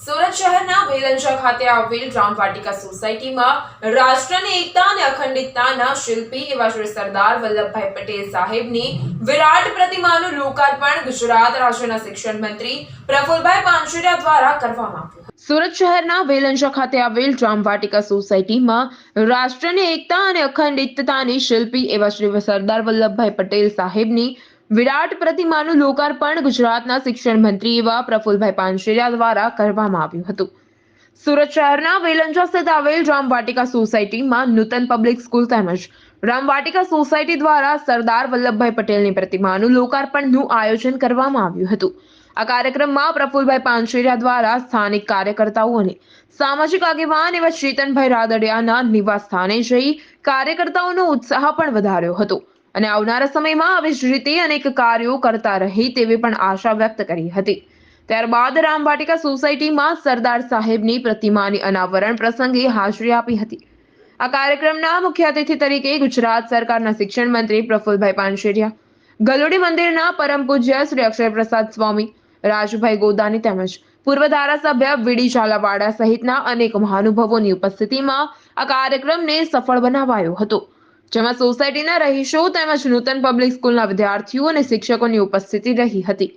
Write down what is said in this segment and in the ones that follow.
સુરત શહેરના વેલનશા ખાતે આવેલ રામવાટિકા સોસાયટીમાં રાષ્ટ્રની એકતા અને અખંડિતતાના શિલ્પી એવા શ્રી સરદાર વલ્લભભાઈ પટેલ સાહેબની વિરાટ પ્રતિમાનું લોકાર્પણ ગુજરાત રાજ્યના શિક્ષણ મંત્રી પ્રફુલભાઈ પાનસુરિયા દ્વારા કરવામાં આવ્યું સુરત શહેરના વેલંજા ખાતે આવેલ રામવાટિકા સોસાયટીમાં રાષ્ટ્રની એકતા અને અખંડિતતાની શિલ્પી એવા શ્રી સરદાર વલ્લભભાઈ પટેલ સાહેબની વિરાટ પ્રતિમાનું લોકાર્પણ ગુજરાતના શિક્ષણ મંત્રી એવા પ્રફુલભાઈ પાનશેરિયા દ્વારા કરવામાં આવ્યું હતું. સુરત શહેરના વેલંજા સ્થિત આવેલ રામવાટિકા સોસાયટીમાં નૂતન પબ્લિક સ્કૂલ તેમજ રામવાટિકા સોસાયટી દ્વારા સરદાર વલ્લભભાઈ પટેલની પ્રતિમાનું લોકાર્પણનું આયોજન કરવામાં આવ્યું હતું. આ કાર્યક્રમમાં પ્રફુલભાઈ પાનશેરિયા દ્વારા સ્થાનિક કાર્યકર્તાઓ અને સામાજિક આગેવાન એવા ચેતનભાઈ રાદડિયાના નિવાસ સ્થાને જઈ કાર્યકર્તાઓનો ઉત્સાહ પણ વધાર્યો હતો. અને આવનારા સમયમાં આવી જ રીતે અનેક કાર્યો કરતા રહે તેવી પણ આશા વ્યક્ત કરી હતી. ત્યારબાદ રામવાટિકા સોસાયટીમાં સરદાર સાહેબની પ્રતિમાની અનાવરણ પ્રસંગે હાજરી આપી હતી. આ કાર્યક્રમના મુખ્ય અતિથિ તરીકે ગુજરાત સરકારના શિક્ષણ મંત્રી પ્રફુલભાઈ પાનશેરિયા, ગલોડી મંદિરના પરમ પૂજ્ય શ્રી અક્ષય પ્રસાદ સ્વામી, રાજુભાઈ ગોદાની તેમજ પૂર્વ ધારાસભ્ય વીડી ઝાલાવાડા સહિતના અનેક મહાનુભાવોની ઉપસ્થિતિમાં આ કાર્યક્રમને સફળ બનાવાયો હતો. જેમાં સોસાયટીના રહીશો તેમજ નૂતન પબ્લિક સ્કૂલના વિદ્યાર્થીઓ અને શિક્ષકોની ઉપસ્થિતિ રહી હતી.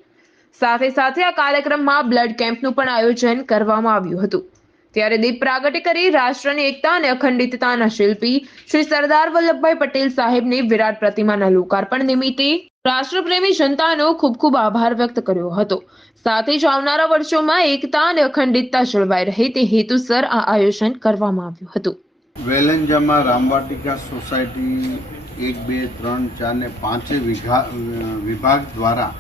સાથે સાથે આ કાર્યક્રમમાં બ્લડ કેમ્પનું પણ આયોજન કરવામાં આવ્યું હતું. ત્યારે દીપ પ્રાગટ્ય કરી રાષ્ટ્રની એકતા અને અખંડિતતાના શિલ્પી શ્રી સરદાર વલ્લભભાઈ પટેલ સાહેબની વિરાટ પ્રતિમાના લોકાર્પણ નિમિત્તે રાષ્ટ્રપ્રેમી જનતાનો ખૂબ ખૂબ આભાર વ્યક્ત કર્યો હતો. સાથે જ આવનારા વર્ષોમાં એકતા અને અખંડિતતા જળવાઈ રહે તે હેતુસર આ આયોજન કરવામાં આવ્યું હતું. વેલંજામાં રામવાટિકા સોસાયટી એક, બે, ત્રણ, ચાર ને પાંચે વિભાગ દ્વારા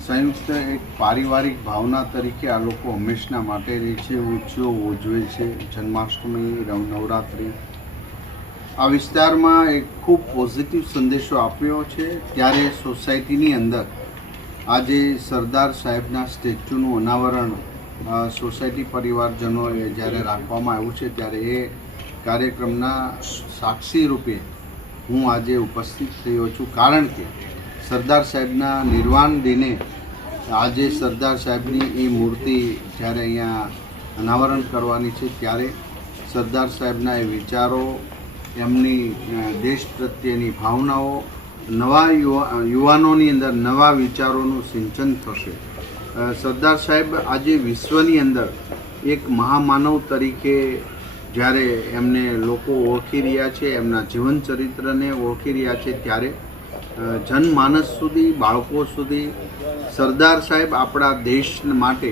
સંયુક્ત એક પારિવારિક ભાવના તરીકે આ લોકો હંમેશના માટે રહે છે ઉત્સવ ઉજવે છે, જન્માષ્ટમી, નવ નવરાત્રિ. આ વિસ્તારમાં એક ખૂબ પોઝિટિવ સંદેશો આપ્યો છે. ત્યારે સોસાયટીની અંદર આજે સરદાર સાહેબના સ્ટેચ્યુનું અનાવરણ સોસાયટી પરિવારજનોએ જ્યારે રાખવામાં આવ્યું છે, ત્યારે એ કાર્યક્રમના સાક્ષી રૂપે હું આજે ઉપસ્થિત થયો છું. કારણ કે સરદાર સાહેબના નિર્વાણ દિને આજે સરદાર સાહેબની એ મૂર્તિ જ્યારે અહીંયા અનાવરણ કરવાની છે, ત્યારે સરદાર સાહેબના એ વિચારો, એમની દેશ પ્રત્યેની ભાવનાઓ, નવા યુવા યુવાનોની અંદર નવા વિચારોનું સિંચન થશે. સરદાર સાહેબ આજે વિશ્વની અંદર એક મહામાનવ તરીકે જ્યારે એમને લોકો ઓળખી રહ્યા છે, એમના જીવન ચરિત્રને ઓળખી રહ્યા છે, ત્યારે જનમાનસ સુધી, બાળકો સુધી સરદાર સાહેબ આપણા દેશ માટે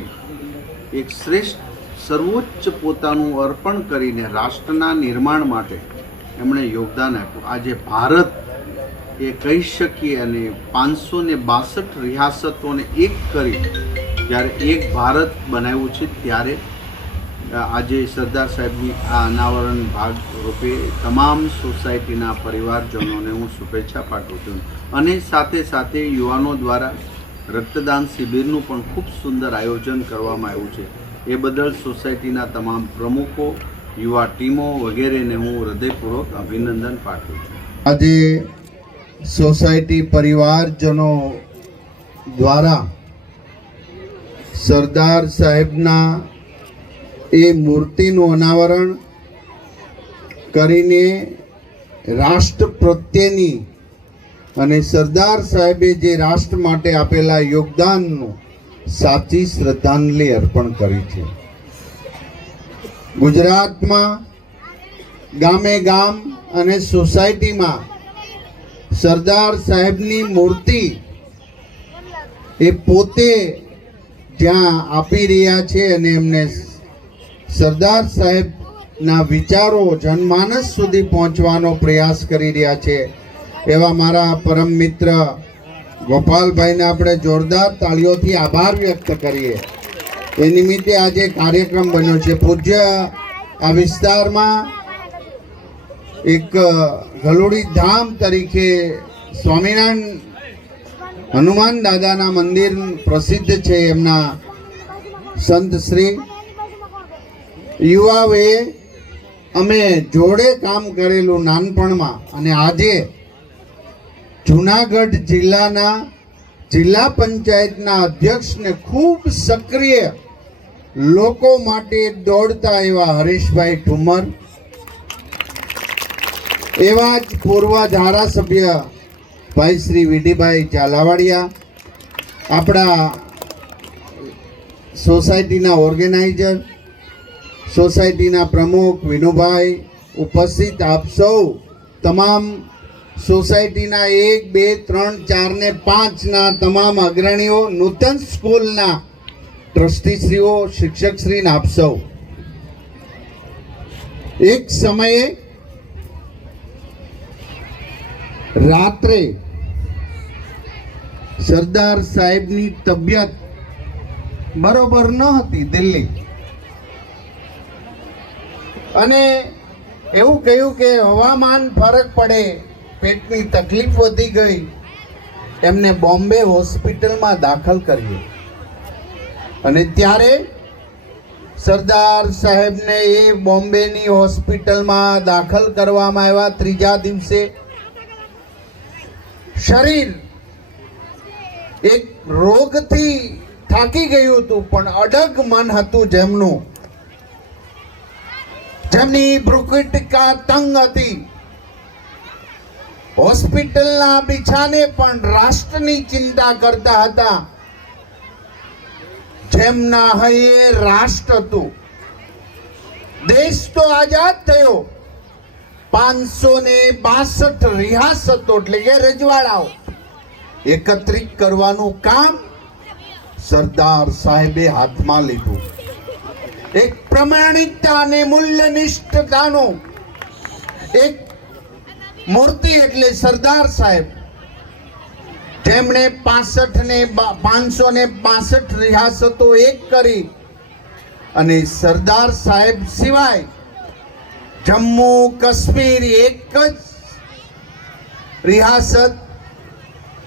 એક શ્રેષ્ઠ, સર્વોચ્ચ પોતાનું અર્પણ કરીને રાષ્ટ્રના નિર્માણ માટે એમણે યોગદાન આપ્યું. આજે ભારત એ કહી શકીએ અને પાંચસો ને બાસઠ રિયાસતોને એક કરી, જ્યારે એક ભારત બનાવ્યું છે, ત્યારે આજે સરદાર સાહેબની આ અનાવરણ ભાગ રૂપે તમામ સોસાયટીના પરિવારજનોને હું શુભેચ્છા પાઠવું છું. અને સાથે સાથે યુવાનો દ્વારા રક્તદાન શિબિરનું પણ ખૂબ સુંદર આયોજન કરવામાં આવ્યું છે. એ બદલ સોસાયટીના તમામ પ્રમુખો, યુવા ટીમો વગેરેને હું હૃદયપૂર્વક અભિનંદન પાઠવું છું. આજે સોસાયટી પરિવારજનો દ્વારા સરદાર સાહેબના એ મૂર્તિનું અનાવરણ કરીને રાષ્ટ્ર પ્રત્યેની અને સરદાર સાહેબે જે રાષ્ટ્ર માટે આપેલા યોગદાનનું સાચી શ્રદ્ધાંજલિ અર્પણ કરી છે. ગુજરાતમાં ગામે ગામ અને સોસાયટીમાં સરદાર સાહેબની મૂર્તિ એ પોતે જ્યાં આપી રહ્યા છે અને એમને સરદાર સાહેબના વિચારો જનમાનસ સુધી પહોંચવાનો પ્રયાસ કરી રહ્યા છે. એવા મારા પરમ મિત્ર ગોપાલભાઈને આપણે જોરદાર તાળીઓથી આભાર વ્યક્ત કરીએ. એ નિમિત્તે આજે કાર્યક્રમ બન્યો છે. પૂજ્ય આ વિસ્તારમાં એક ગલુડી ધામ તરીકે સ્વામિનારાયણ હનુમાન દાદાના મંદિર પ્રસિદ્ધ છે. એમના સંત શ્રી યુવાઓએ અમે જોડે કામ કરેલું નાનપણમાં અને આજે જુનાગઢ જિલ્લાના જિલ્લા પંચાયતના અધ્યક્ષને ખૂબ સક્રિય લોકો માટે દોડતા એવા હરીશભાઈ ઠુમર. એવા જ પૂર્વ ધારાસભ્ય ભાઈ શ્રી વિડીભાઈ ઝાલાવાડિયા, આપણા સોસાયટીના ઓર્ગેનાઇઝર સોસાયટીના પ્રમુખ વિનુભાઈ ઉપસ્થિત આપ સૌ તમામ સોસાયટીના એક, બે, ત્રણ, ચાર ને પાંચના તમામ અગ્રણીઓ, નૂતન સ્કૂલના ટ્રસ્ટીશ્રીઓ, શિક્ષકશ્રીને આપ સૌ. એક સમયે રાત્રે સરદાર સાહેબની તબિયત બરોબર ન હતી દિલ્હી. અને એવું કહ્યું કે હવામાન ફરક પડે, પેટની તકલીફ વધી ગઈ એમને બોમ્બે હોસ્પિટલમાં દાખલ કર્યું અને ત્યારે સરદાર સાહેબને એ બોમ્બેની હોસ્પિટલમાં દાખલ કરવામાં આવ્યા ત્રીજા દિવસે. શરીર એક રોગથી થાકી ગયું હતું, પણ અડગ મન હતું જેમનું. જેમની ભ્રુકુટિકા તંગ હતી. હોસ્પિટલના બિછાને પણ રાષ્ટ્રની ચિંતા કરતા હતા. જેમના હૈયે રાષ્ટ્ર હતું. દેશ તો આઝાદ થયો. પાંચસો ને બાસઠ રિયાસતો એટલે કે રજવાડાઓ. એકત્રિત કરવાનું કામ સરદાર સાહેબે હાથમાં લીધું. એક પ્રમાણિકતા અને મૂલ્યનિષ્ઠતાનો એક મૂર્તિ એટલે સરદાર સાહેબ. જેમણે પાસઠ ને પાંચસો ને પાસઠ રિયાસતો એક કરી અને સરદાર સાહેબ સિવાય જમ્મુ કાશ્મીર એક જ રિયાસત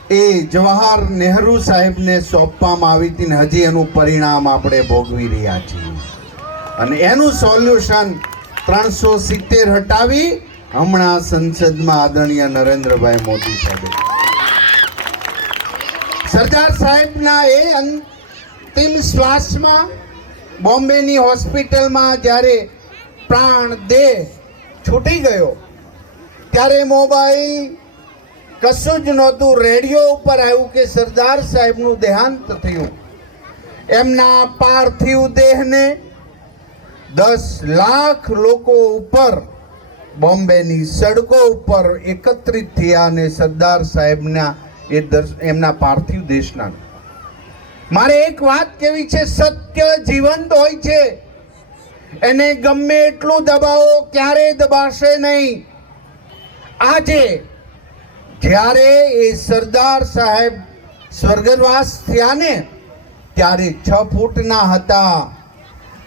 એ જવાહર નેહરુ સાહેબને સોંપવામાં આવી હતી ને હજી એનું પરિણામ આપણે ભોગવી રહ્યા છીએ. અને એનું સોલ્યુશન ત્રણસો સિત્તેર હટાવી હમણાં સંસદમાં આદરણીય નરેન્દ્રભાઈ મોદી સાહેબે. સરદાર સાહેબના એ અંતિમ શ્વાસમાં બોમ્બેની હોસ્પિટલમાં જ્યારે પ્રાણ દેહ છૂટી ગયો, ત્યારે મોબાઈલ કશું જ નહોતું, રેડિયો ઉપર આવ્યું કે સરદાર સાહેબનું દેહાંત થયું. એમના પાર્થિવ દેહને દસ લાખ લોકો ઉપર, બોમ્બેની સડકો ઉપર એકત્રિત થયા અને સરદાર સાહેબના એ એમના પાર્થિવ દેશના. મારે એક વાત કેવી છે, સત્ય જીવંત હોય છે. એને ગમે એટલું દબાવો ક્યારે દબાશે નહીં. આજે, જ્યારે એ સરદાર સાહેબ સ્વર્ગવાસ થયા ને ત્યારે છ ફૂટના હતા.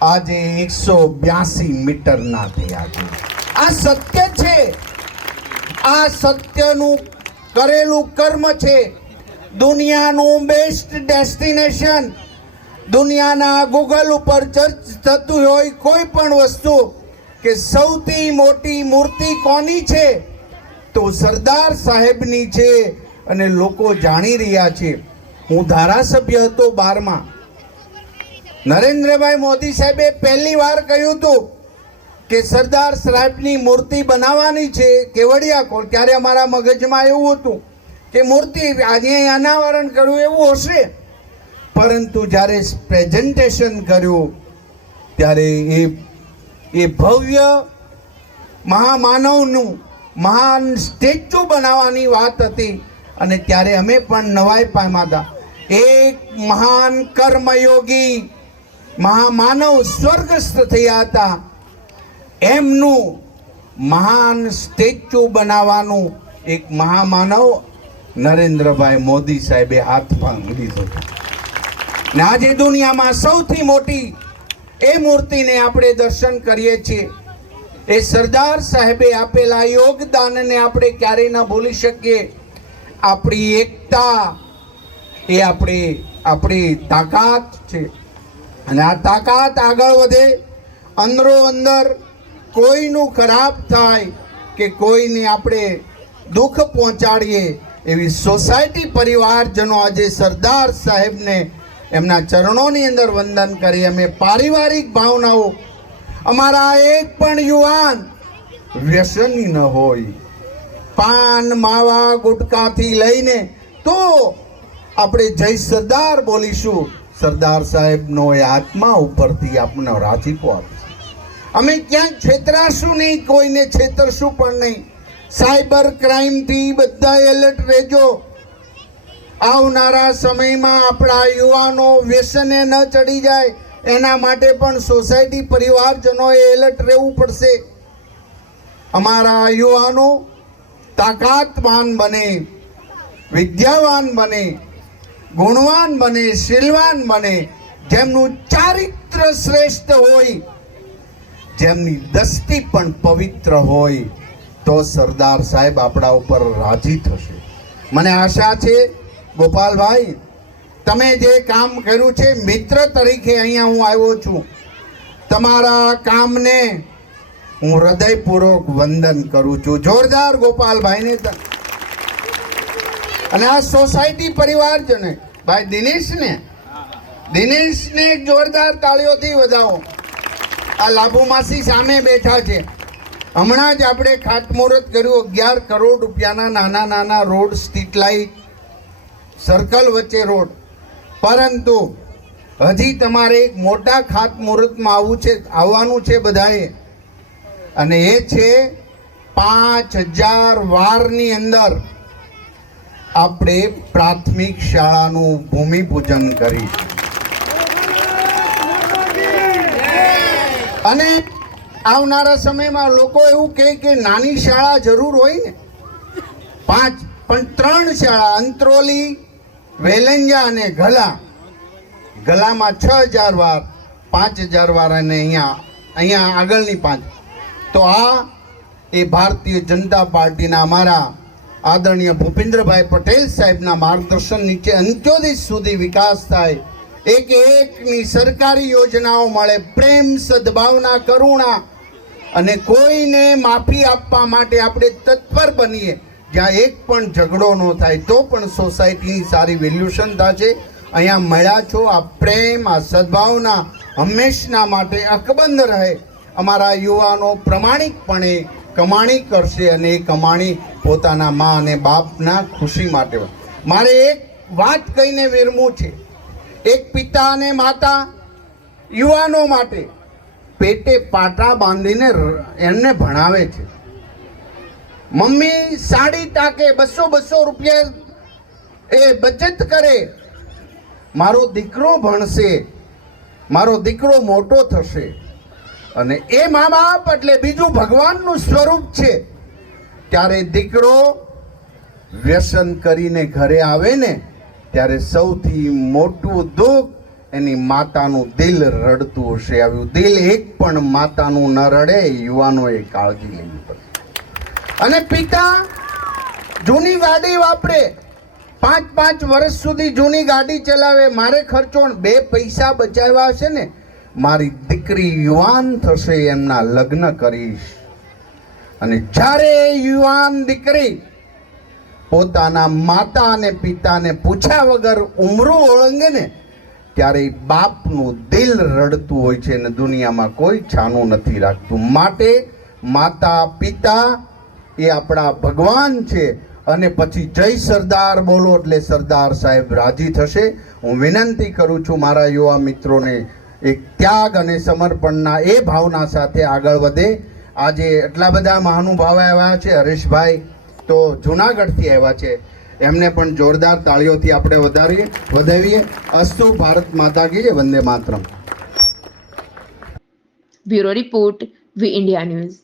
આજે એકસો બ્યાસી મીટરના થયા છે. આ સત્ય છે. આ સત્યનું કરેલું કર્મ છે. દુનિયાનું બેસ્ટ ડેસ્ટિનેશન દુનિયાના ગૂગલ ઉપર ચર્ચ થતું હોય કોઈ પણ વસ્તુ કે સૌથી મોટી મૂર્તિ કોની છે? તો સરદાર સાહેબની છે. અને લોકો જાણી રહ્યા છે. હું ધારાસભ્ય હતો બારમાં. નરેન્દ્રભાઈ મોદી સાહેબે પહેલી વાર કહ્યું હતું કે સરદાર સાહેબની મૂર્તિ બનાવવાની છે કેવડિયા કોલ ત્યારે અમારા મગજમાં એવું હતું કે મૂર્તિ આજે અનાવરણ કરવું એવું હશે? પરંતુ જ્યારે પ્રેઝન્ટેશન કર્યું, ત્યારે એ એ ભવ્ય મહામાનવનું મહાન સ્ટેચ્યુ બનાવવાની વાત હતી અને ત્યારે અમે પણ નવાઈ પામ્યા હતા. એક મહાન કર્મયોગી મહામાનવ સ્વર્ગસ્થ થયા હતા. એમનું મહાન સ્ટેચ્યુ બનાવવાનું એક મહામાનવ નરેન્દ્રભાઈ મોદી સાહેબે હાથમાં લીધો ને આજે દુનિયામાં સૌથી મોટી એ મૂર્તિને આપણે દર્શન કરીએ છીએ. એ સરદાર સાહેબે આપેલા યોગદાનને આપણે ક્યારેય ન ભૂલી શકીએ. આપણી એકતા એ આપણી આપણી તાકાત છે. અને આ તાકાત આગળ વધે, અંદરો અંદર કોઈનું ખરાબ થાય કે કોઈને આપણે દુઃખ પહોંચાડીએ એવી સોસાયટી પરિવારજનો આજે સરદાર સાહેબને એમના ચરણોની અંદર વંદન કરી. અમે પારિવારિક ભાવનાઓ, અમારા એક પણ યુવાન વ્યસની ન હોય. પાન, માવા, ગુટકાથી લઈને તો આપણે જય સરદાર બોલીશું. સરદાર સાહેબનો એ આત્મા ઉપરથી આપણને રાજીપો આપશે અમે ક્યાંક છેતરાશું નહીં, કોઈને છેતરશું પણ નહીં. સાયબર ક્રાઇમથી બધા એલર્ટ રહેજો. આવનારા સમયમાં આપણા યુવાનો વ્યસને ન ચડી જાય, એના માટે પણ સોસાયટી પરિવારજનોએ એલર્ટ રહેવું પડશે. અમારા યુવાનો તાકાતવાન બને, વિદ્યાવાન બને ગુણવાન બને, શીલવાન બને, જેમનું ચારિત્ર શ્રેષ્ઠ હોય, જેમની દસ્તી પણ પવિત્ર હોય, તો સરદાર સાહેબ આપણા ઉપર રાજી થશે. મને આશા છે, ગોપાલભાઈ, તમે જે કામ કર્યું છે, મિત્ર તરીકે અહીંયા હું આવ્યો છું. તમારા કામને હું હૃદયપૂર્વક વંદન કરું છું. જોરદાર ગોપાલભાઈને અને આ સોસાયટી પરિવારજને ભાઈ દિનેશને? દિનેશને એક જોરદાર તાળીઓથી વધાવો. આ લાભુ માસી સામે બેઠા છે. હમણાં જ આપણે ખાતમુહૂર્ત કર્યું, અગિયાર કરોડ રૂપિયાના નાના નાના રોડ સ્ટ્રીટ લાઇટ સર્કલ વચ્ચે રોડ. પરંતુ હજી તમારે એક મોટા ખાતમુહૂર્તમાં આવવું છે, આવવાનું છે બધાએ. અને એ છે પાંચ હજાર વારની અંદર આપણે પ્રાથમિક શાળાનું ભૂમિપૂજન કરીશું. અને આવનારા સમયમાં લોકો એવું કહે કે નાની શાળા જરૂર હોય ને. પાંચ, પણ ત્રણ શાળા, અંત્રોલી, વેલંજા અને ગલા. ગલામાં છ હજાર વાર, પાંચ હજાર વાર અને અહીંયા અહીંયા આગળની પાંચ. તો આ એ ભારતીય જનતા પાર્ટીના અમારા આદરણીય ભૂપેન્દ્રભાઈ પટેલ સાહેબના માર્ગદર્શન નીચે અંત્યોદય સુધી વિકાસ થાય. એક એકની સરકારી યોજનાઓ મળે, પ્રેમ, સદભાવના, કરુણા. અને કોઈને માફી આપવા માટે આપણે તત્પર બનીએ, જ્યાં એક પણ ઝઘડો ન થાય, તો પણ સોસાયટીની સારી વેલ્યુશન થશે. અહીંયા મળ્યા છો આ પ્રેમ, આ સદભાવના, હંમેશના માટે અકબંધ રહે. અમારા યુવાનો પ્રમાણિકપણે કમાણી કરશે અને એ કમાણી પોતાના મા અને બાપના ખુશી માટે મારે એક વાત કહીને વિરમું છે. એક પિતા અને માતા યુવાનો માટે પેટે પાટા બાંધીને એમને ભણાવે છે. મમ્મી સાડી ટાકે બસો બસો રૂપિયા એ બચત કરે. મારો દીકરો ભણશે. મારો દીકરો મોટો થશે. અને એ મા બાપ એટલે બીજું ભગવાનનું સ્વરૂપ છે. ત્યારે દીકરો વ્યસન કરીને ઘરે આવે ને, ત્યારે સૌથી મોટું દુઃખ એની માતાનું દિલ રડતું હશે. આવ્યું દિલ એક પણ માતાનું ન રડે યુવાનોએ કાળજી લેવી પડે અને પિતા જૂની ગાડી વાપરે. પાંચ પાંચ વર્ષ સુધી જૂની ગાડી ચલાવે. મારે ખર્ચો, બે પૈસા બચાવ્યા હશે ને મારી દીકરી યુવાન થશે એમના લગ્ન કરીશ. અને જ્યારે યુવાન દીકરી પોતાના માતા અને પિતાને પૂછ્યા વગર ઉમરો ઓળંગે ને, ત્યારે બાપનું દિલ રડતું હોય છે અને દુનિયામાં કોઈ છાનું નથી રાખતું. માટે માતા, પિતા એ આપણા ભગવાન છે અને પછી જય સરદાર બોલો એટલે સરદાર સાહેબ રાજી થશે. હું વિનંતી કરું છું મારા યુવા મિત્રોને એક ત્યાગ અને સમર્પણના એ ભાવના સાથે આગળ વધે. આજે એટલા બધા મહાનુભાવ આવ્યા છે, હરેશભાઈ તો જુનાગઢથી આવ્યા છે. એમને પણ જોરદાર તાળીઓથી આપણે વધારીએ, વધાવીએ. અસ્તુ ભારત માતા કી જય, વંદે માતરમ. Bureau report, V India news.